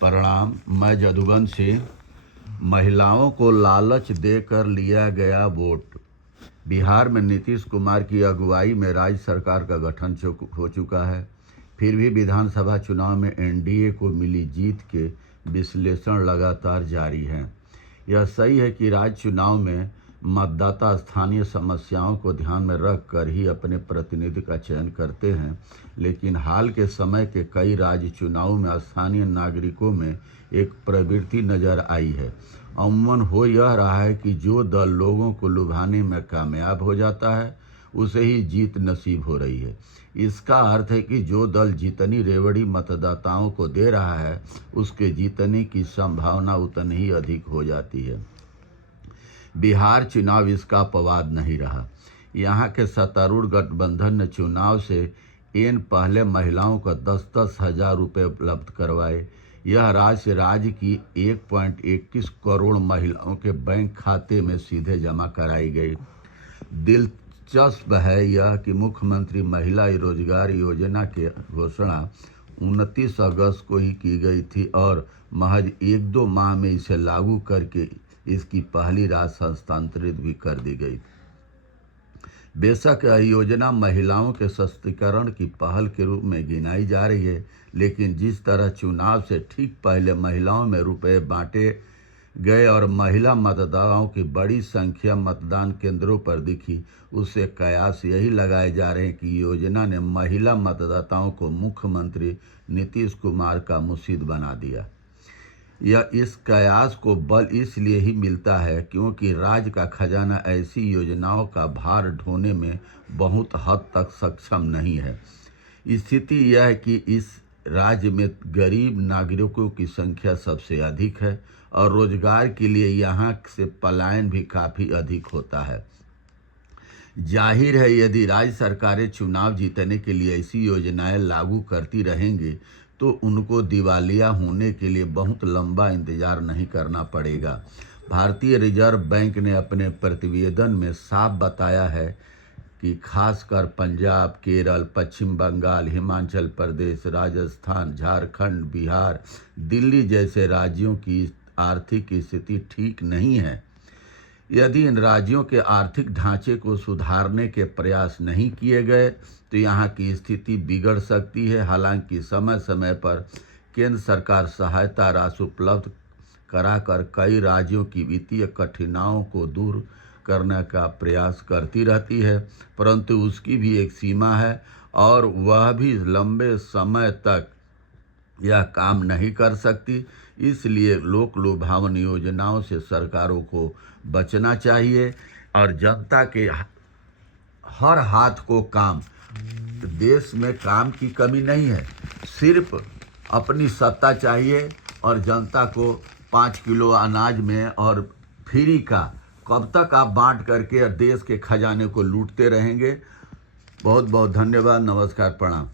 प्रणाम। मैं जदुगंज से। महिलाओं को लालच देकर लिया गया वोट। बिहार में नीतीश कुमार की अगुवाई में राज्य सरकार का गठन हो चुका है। फिर भी विधानसभा चुनाव में एनडीए को मिली जीत के विश्लेषण लगातार जारी हैं। यह सही है कि राज्य चुनाव में मतदाता स्थानीय समस्याओं को ध्यान में रख कर ही अपने प्रतिनिधि का चयन करते हैं, लेकिन हाल के समय के कई राज्य चुनाव में स्थानीय नागरिकों में एक प्रवृत्ति नजर आई है। अमूमन हो यह रहा है कि जो दल लोगों को लुभाने में कामयाब हो जाता है उसे ही जीत नसीब हो रही है। इसका अर्थ है कि जो दल जितनी रेवड़ी मतदाताओं को दे रहा है उसके जीतने की संभावना उतनी ही अधिक हो जाती है। बिहार चुनाव इसका अपवाद नहीं रहा। यहाँ के सत्तारूढ़ गठबंधन ने चुनाव से पहले महिलाओं को 10-10 हज़ार रुपये उपलब्ध करवाए। यह राशि राज्य की 1.21 करोड़ महिलाओं के बैंक खाते में सीधे जमा कराई गई। दिलचस्प है यह कि मुख्यमंत्री महिला रोजगार योजना की घोषणा 29 अगस्त को ही की गई थी और महज 1-2 माह में इसे लागू करके इसकी पहली राशि हस्तांतरित भी कर दी गई। बेशक यह योजना महिलाओं के सशक्तिकरण की पहल के रूप में गिनाई जा रही है, लेकिन जिस तरह चुनाव से ठीक पहले महिलाओं में रुपए बांटे गए और महिला मतदाताओं की बड़ी संख्या मतदान केंद्रों पर दिखी, उससे कयास यही लगाए जा रहे हैं कि योजना ने महिला मतदाताओं को मुख्यमंत्री नीतीश कुमार का मुशीद बना दिया। यह इस कयास को बल इसलिए ही मिलता है क्योंकि राज्य का खजाना ऐसी योजनाओं का भार ढोने में बहुत हद तक सक्षम नहीं है। स्थिति यह है कि इस राज्य में गरीब नागरिकों की संख्या सबसे अधिक है और रोजगार के लिए यहाँ से पलायन भी काफ़ी अधिक होता है। जाहिर है यदि राज्य सरकारें चुनाव जीतने के लिए ऐसी योजनाएं लागू करती रहेंगी तो उनको दिवालिया होने के लिए बहुत लंबा इंतजार नहीं करना पड़ेगा। भारतीय रिजर्व बैंक ने अपने प्रतिवेदन में साफ बताया है कि खासकर पंजाब, केरल, पश्चिम बंगाल, हिमाचल प्रदेश, राजस्थान, झारखंड, बिहार, दिल्ली जैसे राज्यों की आर्थिक स्थिति ठीक नहीं है। यदि इन राज्यों के आर्थिक ढांचे को सुधारने के प्रयास नहीं किए गए तो यहाँ की स्थिति बिगड़ सकती है। हालांकि समय समय पर केंद्र सरकार सहायता राशि उपलब्ध कराकर कई राज्यों की वित्तीय कठिनाइयों को दूर करने का प्रयास करती रहती है, परंतु उसकी भी एक सीमा है और वह भी लंबे समय तक यह काम नहीं कर सकती। इसलिए लोक लुभावन योजनाओं से सरकारों को बचना चाहिए और जनता के हर हाथ को काम। देश में काम की कमी नहीं है, सिर्फ अपनी सत्ता चाहिए और जनता को 5 किलो अनाज में और फ्री का कब तक आप बांट करके देश के खजाने को लूटते रहेंगे। बहुत बहुत धन्यवाद। नमस्कार, प्रणाम।